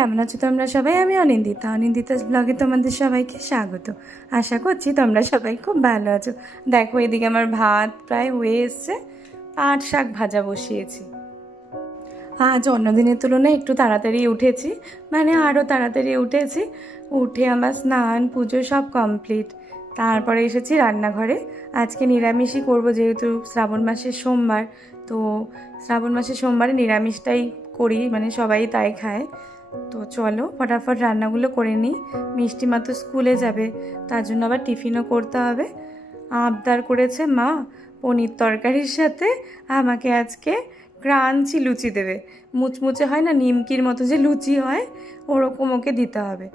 কেমন আছো তোমরা সবাই? আমি অনিন্দিতাস ব্লগে তোমাদের সবাইকে স্বাগত। আশা করছি তোমরা সবাই খুব ভালো আছো। দেখো এদিকে আমার ভাত প্রায় হয়ে এসছে, পাট শাক ভাজা বসিয়েছি। আজ অন্যদিনের তুলনায় একটু তাড়াতাড়ি উঠেছি, মানে আরও তাড়াতাড়ি উঠেছি। উঠে আমার স্নান পুজো সব কমপ্লিট। তারপরে এসেছি রান্নাঘরে। আজকে নিরামিষই করব, যেহেতু শ্রাবণ মাসের সোমবার। তো শ্রাবণ মাসের সোমবারে নিরামিষটাই করি, মানে সবাই তাই খায়। তো চলো ফটাফট রান্নাগুলো করে নিই। মিষ্টি মা তো স্কুলে যাবে, তার জন্য আবার টিফিনও করতে হবে। আবদার করেছে মা পনির তরকারির সাথে আমাকে আজকে ক্রাঞ্চি লুচি দেবে। মুচমুচে হয় না, নিমকির মতো যে লুচি হয়, ওরকম ওকে দিতে হবে।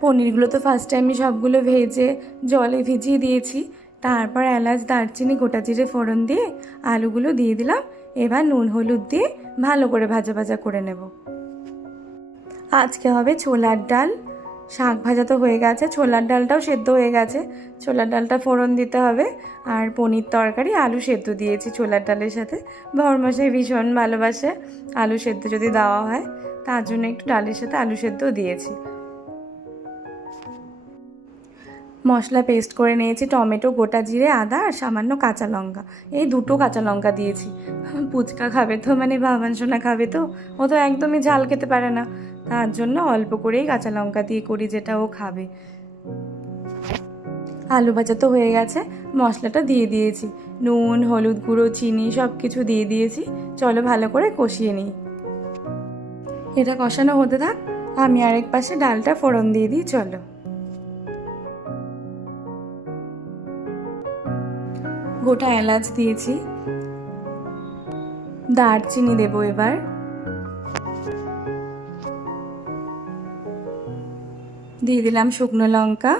পনিরগুলো তো ফার্স্টে আমি সবগুলো ভেজে জলে ভিজিয়ে দিয়েছি। তারপর এলাচ দারচিনি গোটা জিরে ফোড়ন দিয়ে আলুগুলো দিয়ে দিলাম। এবার নুন হলুদ দিয়ে ভালো করে ভাজা ভাজা করে নেব। আজকে হবে ছোলার ডাল। শাক ভাজা তো হয়ে গেছে, ছোলার ডালটাও সেদ্ধ হয়ে গেছে। ছোলার ডালটা ফোড়ন দিতে হবে। আর পনির তরকারি আলু সেদ্ধ দিয়েছি ছোলার ডালের সাথে। বড়মশাই ভীষণ ভালোবাসে আলু সেদ্ধ যদি দেওয়া হয়, তার জন্য একটু ডালের সাথে আলু সেদ্ধও দিয়েছি। মশলা পেস্ট করে নিয়েছি, টমেটো, গোটা জিরে, আদা আর সামান্য কাঁচা লঙ্কা। এই দুটো কাঁচা লঙ্কা দিয়েছি। পুচকা খাবে তো, মানে বাবান সোনা খাবে তো, ও তো একদমই ঝাল খেতে পারে না, তার জন্য অল্প করেই কাঁচা লঙ্কা দিয়ে করি, যেটা ও খাবে। আলু ভাজা তো হয়ে গেছে, মশলাটা দিয়ে দিয়েছি। নুন হলুদ গুঁড়ো চিনি সব কিছু দিয়ে দিয়েছি। চলো ভালো করে কষিয়ে নিই। এটা কষানো হতে থাক, আমি আরেক পাশে ডালটা ফোড়ন দিয়ে দিই। চলো, গোটা এলাচ দিয়েছি, দারচিনি দেবো এবার, দিয়ে দিলাম শুকনো লঙ্কা,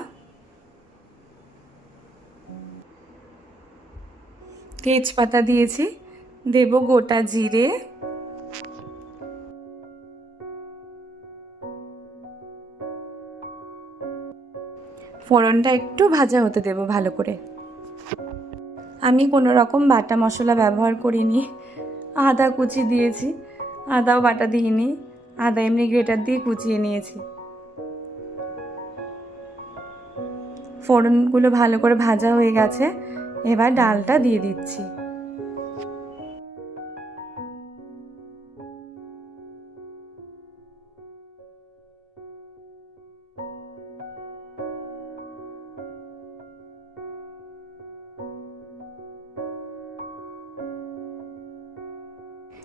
তেজপাতা দিয়েছি, দেব গোটা জিরে, ফোড়নটা একটু ভাজা হতে দেব ভালো করে। আমি কোনো রকম বাটা মশলা ব্যবহার করিনি। আদা কুচি দিয়েছি, আদাও বাটা দিইনি, আদা এমনি গ্রেটার দিয়ে কুচিয়ে নিয়েছি। ফোড়নগুলো ভালো করে ভাজা হয়ে গেছে, এবার ডালটা দিয়ে দিচ্ছি।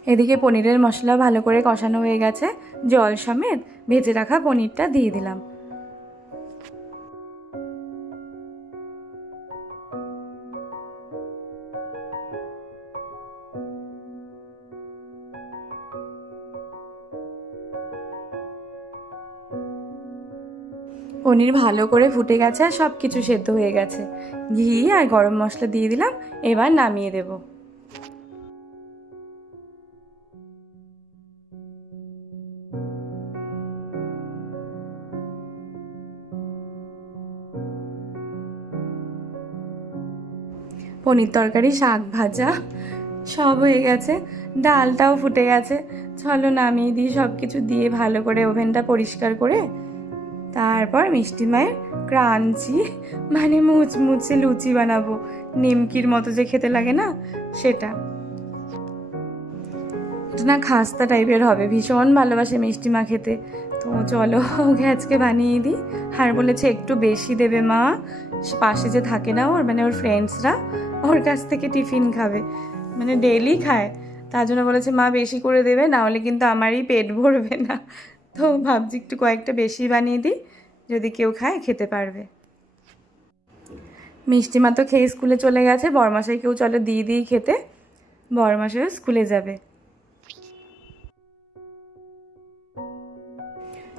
এদিকে পনিরের মশলা ভালো করে কষানো হয়ে গেছে, জল সমেত ভেজে রাখা পনিরটা দিয়ে দিলাম। পনির ভালো করে ফুটে গেছে আর সব কিছু সেদ্ধ হয়ে গেছে। ঘি আর গরম মশলা দিয়ে দিলাম, এবার নামিয়ে দেব। পনির তরকারি শাক ভাজা সব হয়ে গেছে, ডালটাও ফুটে গেছে। চলো নামিয়ে দিই, সব কিছু দিয়ে ভালো করে ওভেনটা পরিষ্কার করে। তারপর মিষ্টি মায়ের ক্রাঞ্চি মানে মুচমুচে লুচি বানাবো, নিমকির মতো যে খেতে লাগে না সেটা। এটা না খাস্তা টাইপের হবে, ভীষণ ভালোবাসে মিষ্টি মা খেতে। তো চলো ওকে আজকে বানিয়ে দিই। আর বলেছে একটু বেশি দেবে মা, পাশে যে থাকে না ওর, মানে ওর ফ্রেন্ডসরা ওর কাছ থেকে টিফিন খাবে, মানে ডেইলি খায়। তার জন্য বলেছে মা বেশি করে দেবে, না হলে কিন্তু আমারই পেট ভরবে না। তো ভাবছি একটু কয়েকটা বেশি বানিয়ে দিই, যদি কেউ খায় খেতে পারবে। মিষ্টি মা তো খেয়ে স্কুলে চলে গেছে, বড়মশাইকেও চলো দিয়ে দিই খেতে, বড়মশাইও স্কুলে যাবে।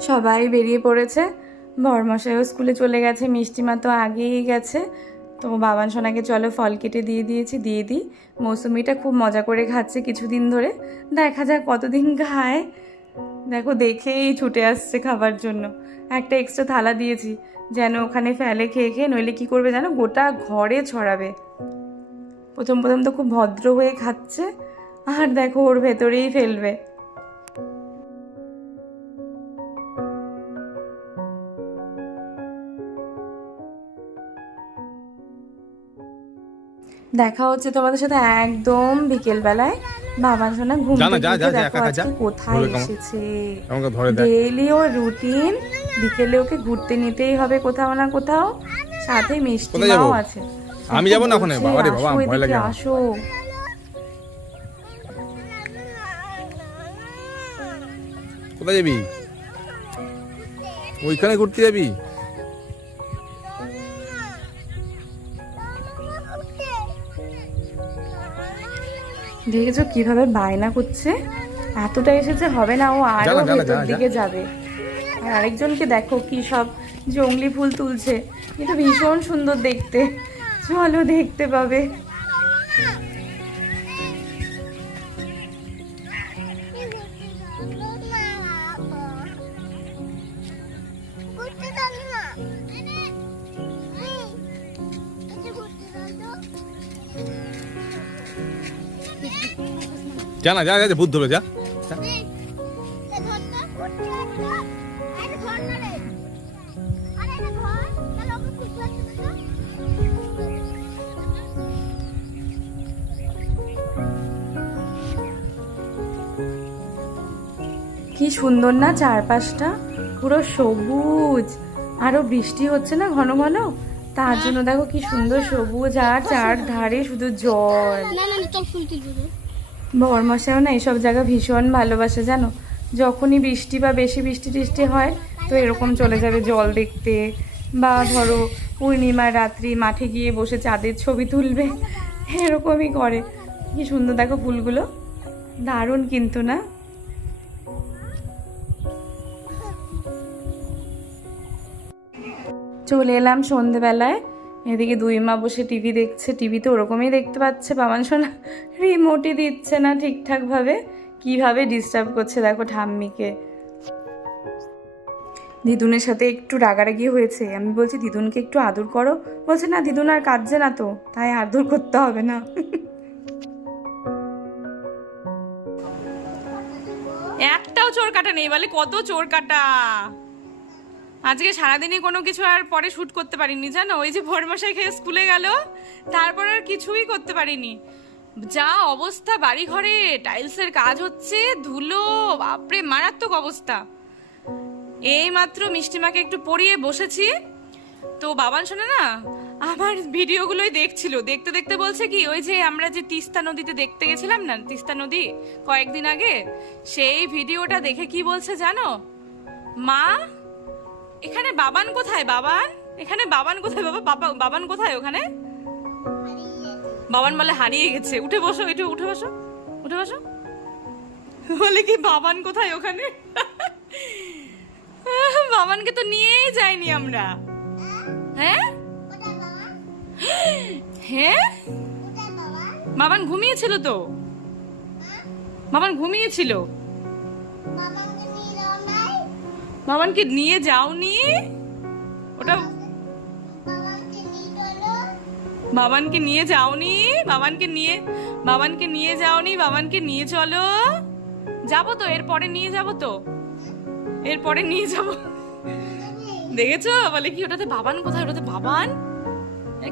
সবাই বেরিয়ে পড়েছে, বড়মশাইও স্কুলে চলে গেছে, মিষ্টি মা তো আগেই গেছে। তো বাবান সোনাকে চলো ফল কেটে দিয়ে দিয়েছি, দিয়ে দিই। মৌসুমিটা খুব মজা করে খাচ্ছে কিছুদিন ধরে, দেখা যাক কতদিন খায়। দেখো দেখেই ছুটে আসছে খাবার জন্য। একটা এক্সট্রা থালা দিয়েছি, যেন ওখানে ফেলে খেয়ে খেয়ে, নইলে কী করবে জানো, গোটা ঘরে ছড়াবে। প্রথম প্রথম তো খুব ভদ্র হয়ে খাচ্ছে, আর দেখো ওর ভেতরেই ফেলবে। দেখা হচ্ছে তোমাদের সাথে একদম বিকেল বেলায়। বাবা সোনা ঘুম থেকে উঠে দেখো আজকে কোথায় এসেছে। ডেইলি ওর রুটিন, বিকেলে ওকে ঘুরতে নিতেই হবে কোথাও না কোথাও, সাথে মিষ্টি মাও আছে। আমি যাবো না ওখানে, বাবা রে বাবা ভয় লাগে। আসো, কোথায় যাবি? ওইখানে ঘুরতে যাবি? দেখেছো কিভাবে বায়না করছে, এতটা এসেছে হবে না, ও আরো ভেতর দিকে যাবে। আর আরেকজনকে দেখো কি সব জংলি ফুল তুলছে, কিন্তু ভীষণ সুন্দর দেখতে, চলো দেখতে পাবে। যা না, যা যা, ভূত ধরবে, যা। কি সুন্দর না চারপাশটা, পুরো সবুজ। আরো বৃষ্টি হচ্ছে না ঘন ঘন, তার জন্য দেখো কি সুন্দর সবুজ, আর চারধারে শুধু জল। বরমশাইও না এইসব জায়গা ভীষণ ভালোবাসে জানো। যখনই বৃষ্টি বা বেশি বৃষ্টি টিষ্টি হয় তো এরকম চলে যাবে জল দেখতে, বা ধরো পূর্ণিমার রাত্রি মাঠে গিয়ে বসে চাঁদের ছবি তুলবে, এরকমই করে। কি সুন্দর দেখো ফুলগুলো, দারুণ কিন্তু না। চলে এলাম সন্ধেবেলায়, এদিকে দুই মা বসে টিভি দেখছে। টিভি তো ওরকমই দেখতে পাচ্ছে, বাবান সোনা রিমোটই দিচ্ছে না ঠিকঠাকভাবে, কিভাবে ডিস্টার্ব করছে দেখো ঠাম্মিকে। দিদুনের সাথে একটু রাগারাগি হয়েছে, আমি বলছি দিদুনকে একটু আদর করো, বলছে না দিদুন আর কাঁদছে না তো, তাই আদর করতে হবে না। একটাও চোর কাটা নেই, বলে কত চোর কাটা। আজকে সারাদিনই কোনো কিছু আর পরে শ্যুট করতে পারিনি জানো, ওই যে ভোরমশাই খেয়ে স্কুলে গেল, তারপর আর কিছুই করতে পারিনি। যা অবস্থা বাড়ি ঘরে, টাইলসের কাজ হচ্ছে, ধুলো, বাপরে মারাত্মক অবস্থা। এই মাত্র মিষ্টিমাকে একটু পরিয়ে বসেছি, তো বাবান শোনে না আমার ভিডিওগুলোই দেখছিল, দেখতে দেখতে বলছে কি, ওই যে আমরা যে তিস্তা নদীতে দেখতে গেছিলাম না, তিস্তা নদী কয়েকদিন আগে, সেই ভিডিওটা দেখে কি বলছে জানো, মা এখানে বাবান কোথায়, বাবান এখানে বাবান কোথায়, বাবান কোথায় ওখানে। বাবান বলে হারিয়ে গেছে। উঠে বসো, একটু উঠে বসো, উঠে বসো। বলে কি বাবান কোথায় ওখানে। বাবানকে তো নিয়েই যাইনি আমরা। হ্যাঁ হ্যাঁ, বাবান ঘুমিয়েছিল তো, বাবান ঘুমিয়েছিল। বাবানকে নিয়ে যাওনি ওটা, বাবানকে নিয়ে যাওনি, বাবানকে নিয়ে যাওনি, বাবানকে নিয়ে চলো। যাবো তো, এরপরে নিয়ে যাবো তো, এরপরে নিয়ে যাবো। দেখেছো বলে কি ওটাতে বাবান কোথায়, ওটাতে বাবান।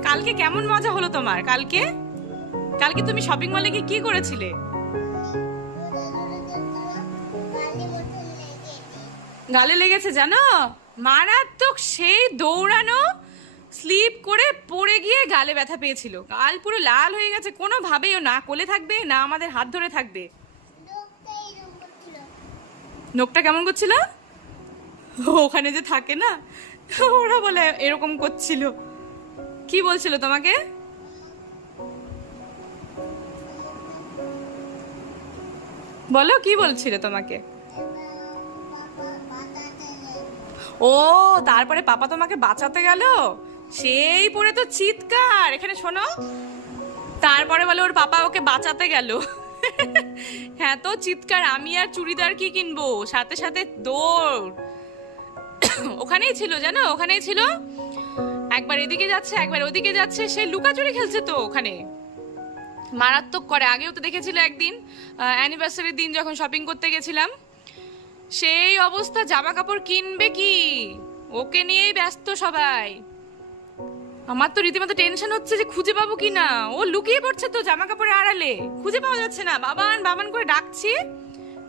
কালকে কেমন মজা হলো তোমার, কালকে কালকে তুমি শপিং মলে গিয়ে কি করেছিলে। গালে লেগেছে জানো, মারাত্মক, সেই দৌড়ানো, স্লিপ করে পড়ে গিয়ে গালে ব্যথা পেয়েছিল, গাল পুরো লাল হয়ে গেছে। কোনোভাবেই ও না কোলে থাকবে না আমাদের হাত ধরে থাকবে। নোকটা কেমন করছিল, ওখানে যে থাকে না, ওরা বলে এরকম করছিল। কি বলছিল তোমাকে, বলো কি বলছিল তোমাকে। ও তারপরে পাপা তোমাকে বাঁচাতে গেল, সেই পরে তো চিৎকার, এখানে শোনো। তারপরে বলে ওর পাপা ওকে বাঁচাতে গেল, হ্যাঁ তো চিৎকার, আমি আর চুড়িদার কি কিনবো, সাথে সাথে দৌড়। ওখানেই ছিল জানো, ওখানেই ছিল, একবার এদিকে যাচ্ছে একবার ওদিকে যাচ্ছে, সে লুকাচুরি খেলছে তো ওখানে, মারাত্মক করে। আগেও তো দেখেছিল একদিন অ্যানিভার্সারির দিন যখন শপিং করতে গেছিলাম, সেই অবস্থা, জামা কাপড় কিনবে কি, ওকে নিয়েই ব্যস্ত সবাই। আমার তো রীতিমতো টেনশন হচ্ছে যে খুঁজে পাবো কি না। ও লুকিয়ে পড়ছে তো জামা কাপড়ে আড়ালে, খুঁজে পাওয়া যাচ্ছে না। বাবান বাবান করে ডাকছি,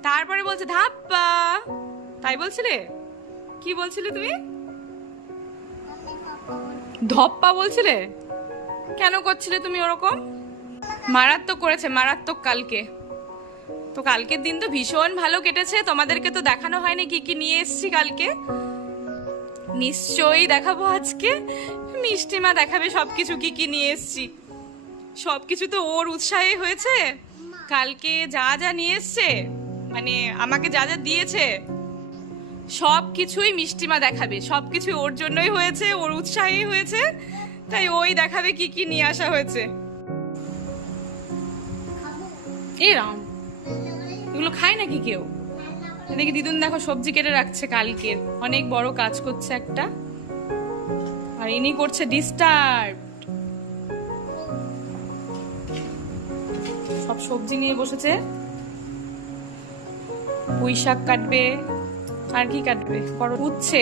তারপরে বলছে ধাপ্পা। তাই বলছিলে? কি বলছিলে তুমি? ধপ্পা বলছিলে? কেন করছিলে তুমি ওরকম? মারাত্মক করেছে, মারাত্মক। কালকে তো কালকের দিন তো ভীষণ ভালো কেটেছে। তোমাদেরকে তো দেখানো হয়নি কি কি নিয়ে এসেছি কালকে। নিশ্চয়ই দেখাবো আজকে। মিষ্টিমা দেখাবে সবকিছু কি কি নিয়ে এসেছি। সবকিছু তো ওর উৎসাহে হয়েছে। কালকে যা যা নিয়ে এসছে, মানে আমাকে যা যা দিয়েছে, সবকিছুই মিষ্টিমা দেখাবে। সবকিছু ওর জন্যই হয়েছে, ওর উৎসাহেই হয়েছে। তাই ওই দেখাবে কি কি নিয়ে আসা হয়েছে। এ রাম, এগুলো খায় নাকি কেউ? এদিকে দিদুন দেখো সবজি কেটে রাখছে কালকের, অনেক বড় কাজ করছে একটা। আর ইনি করছে ডিস্টার্ব। সব সবজি নিয়ে বসেছে। পুঁই শাক কাটবে, আর কি কাটবে? উচ্ছে।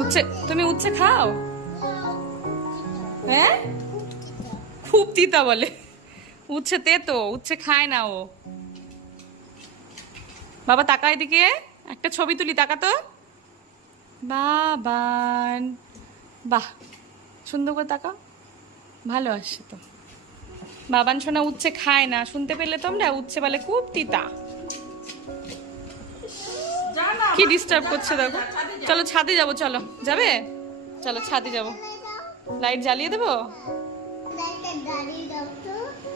উচ্ছে, তুমি উচ্ছে খাও? হ্যাঁ, খুব তিতা বলে। উচ্ছে তেতো, উচ্ছে খায় না ও। বাবা তাকা এদিকে, একটা ছবি তুলি, তাকা তো। বাবান, বাহ, সুন্দর করে তাকাও, ভালো আসছে তো। বাবান সোনা উচ্ছে খায় না, শুনতে পেলে তোমরা? উচ্ছে বলে খুব তিতা। কি ডিস্টার্ব করছে দেখো। চলো ছাদে যাবো, চলো। যাবে? চলো ছাদে যাবো। লাইট জ্বালিয়ে দেবো?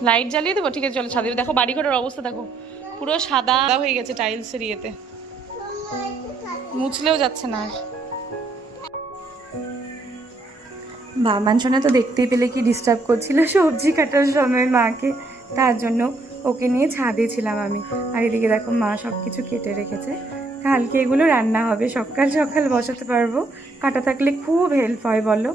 লাইট জ্বালিয়ে দেবো, ঠিক আছে চলো ছাদে। দেখো বাড়িঘরের অবস্থা দেখো, পুরো সাদা হয়ে গেছে টাইলসের ইয়েতে, মুছলেও যাচ্ছে না আর। বাবান সোনা তো দেখতেই পেলে কি ডিস্টার্ব করছিল সবজি কাটার সময় মাকে, তার জন্য ওকে নিয়ে ছাদে ছিলাম আমি। আর এদিকে দেখো মা সব কিছু কেটে রেখেছে, কালকে এগুলো রান্না হবে। সকাল সকাল বসাতে পারবো, কাটা থাকলে খুব হেল্প হয় বলো।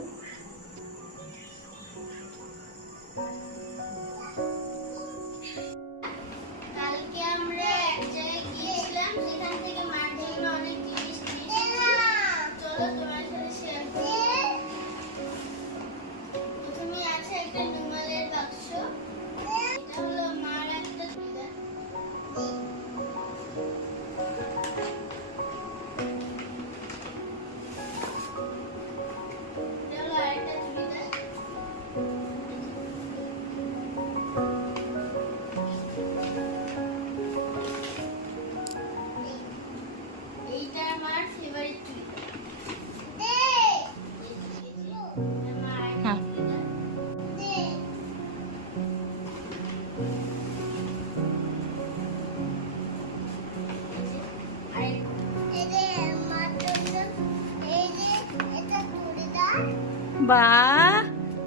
বাহ,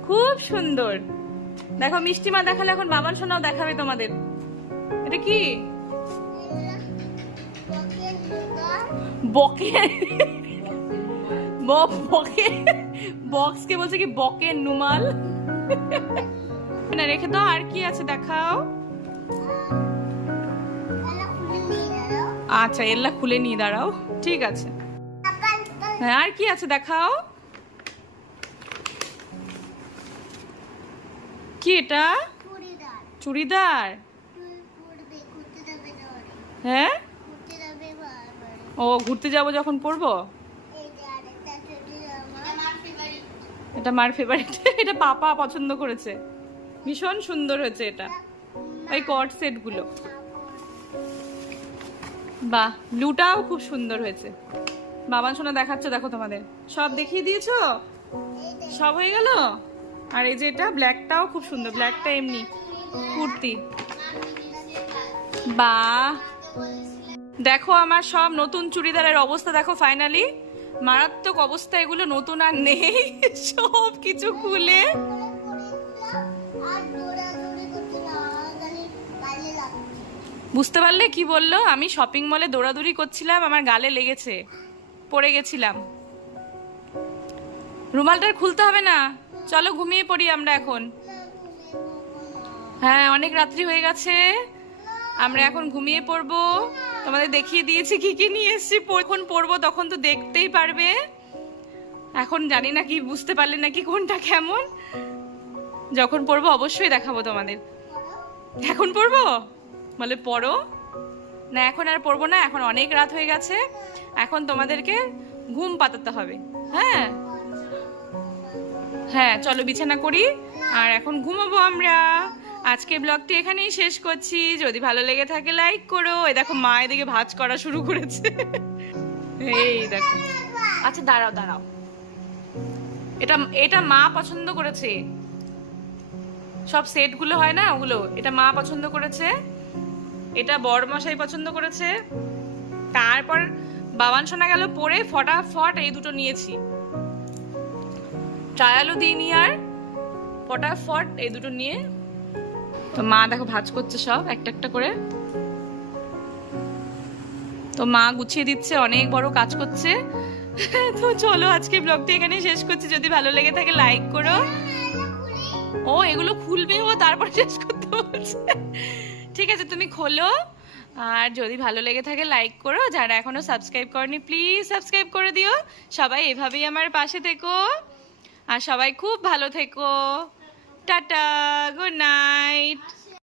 খুব সুন্দর। দেখো মিষ্টিমা দেখালে, এখন বাবান সোনাও দেখাবে তোমাদের। এটা কি? বকের বক্স কে বলছে কি? বকের নুমাল। না রেখে দাও। আর কি আছে দেখাও। আচ্ছা এল্লা খুলে নিয়ে দাঁড়াও, ঠিক আছে। হ্যাঁ আর কি আছে দেখাও। কি এটা? চুড়িদার। হ্যাঁ, ও ঘুরতে যাবো যখন পরবো। এটা মার ফেভারিট। এটা পাপা পছন্দ করেছে, ভীষণ সুন্দর হয়েছে এটা। ওই কট সেট গুলো, বাহ, ব্লুটাও খুব সুন্দর হয়েছে। বাবান সোনা দেখাচ্ছে দেখো তোমাদের, সব দেখিয়ে দিয়েছো, সব হয়ে গেল। আর এই যে এটা ব্ল্যাকটাও খুব সুন্দর, ব্ল্যাকটা এমনি কুর্তি। বাহ, দেখো আমার সব নতুন চুড়িদারের অবস্থা দেখো। ফাইনালি মারাত্মক অবস্থা, এগুলো নতুন আর নেই, সব কিছু খুলে। বুঝতে পারলে কি বললো? আমি শপিং মলে দৌড়াদৌড়ি করছিলাম, আমার গালে লেগেছে, পড়ে গেছিলাম। রুমালটা খুলতে হবে না, চলো ঘুমিয়ে পড়ি আমরা এখন। হ্যাঁ অনেক রাত্রি হয়ে গেছে, আমরা এখন ঘুমিয়ে পড়বো। তোমাদের দেখিয়ে দিয়েছি কি কি নিয়ে এসেছি, কখন পড়বো তখন তো দেখতেই পারবে। এখন জানি না কি বুঝতে পারলে নাকি কোনটা কেমন। যখন পরবো অবশ্যই দেখাবো তোমাদের। এখন পরবো বলে পরো না, এখন আর পরবো না, এখন অনেক রাত হয়ে গেছে, এখন তোমাদেরকে ঘুম পাতাতে হবে। হ্যাঁ হ্যাঁ, চলো বিছানা করি আর এখন ঘুমাবো আমরা। আজকে ব্লগটি এখানেই শেষ করছি। যদি ভালো লেগে থাকে লাইক করো। এই দেখো মা এদিকে ভাঁজ করা শুরু করেছে। এই দেখো, আচ্ছা দাঁড়াও দাঁড়াও, এটা এটা মা পছন্দ করেছে, সব সেটগুলো হয় না ওগুলো, এটা মা পছন্দ করেছে, এটা বড়মশাই পছন্দ করেছে, তারপর বাবান শোনা গেল পরে ফটাফট এই দুটো নিয়েছি, ট্রায়ালও দিইনি আর ফটাফট এই দুটো নিয়ে। তো মা দেখো ভাঁজ করছে সব একটা একটা করে, তো মা গুছিয়ে দিচ্ছে, অনেক বড় কাজ করছে। তো চলো আজকে ব্লগটা এখানে শেষ করছি। যদি ভালো লেগে থাকে লাইক করো। ও এগুলো খুলবে ও তারপর শেষ করতে বলছে। ঠিক আছে তুমি খোলো, আর যদি ভালো লেগে থাকে লাইক করো। যারা এখনো সাবস্ক্রাইব করনি প্লিজ সাবস্ক্রাইব করে দিও। সবাই এভাবেই আমার পাশে থেকো আর সবাই খুব ভালো থেকো। Tata, good night.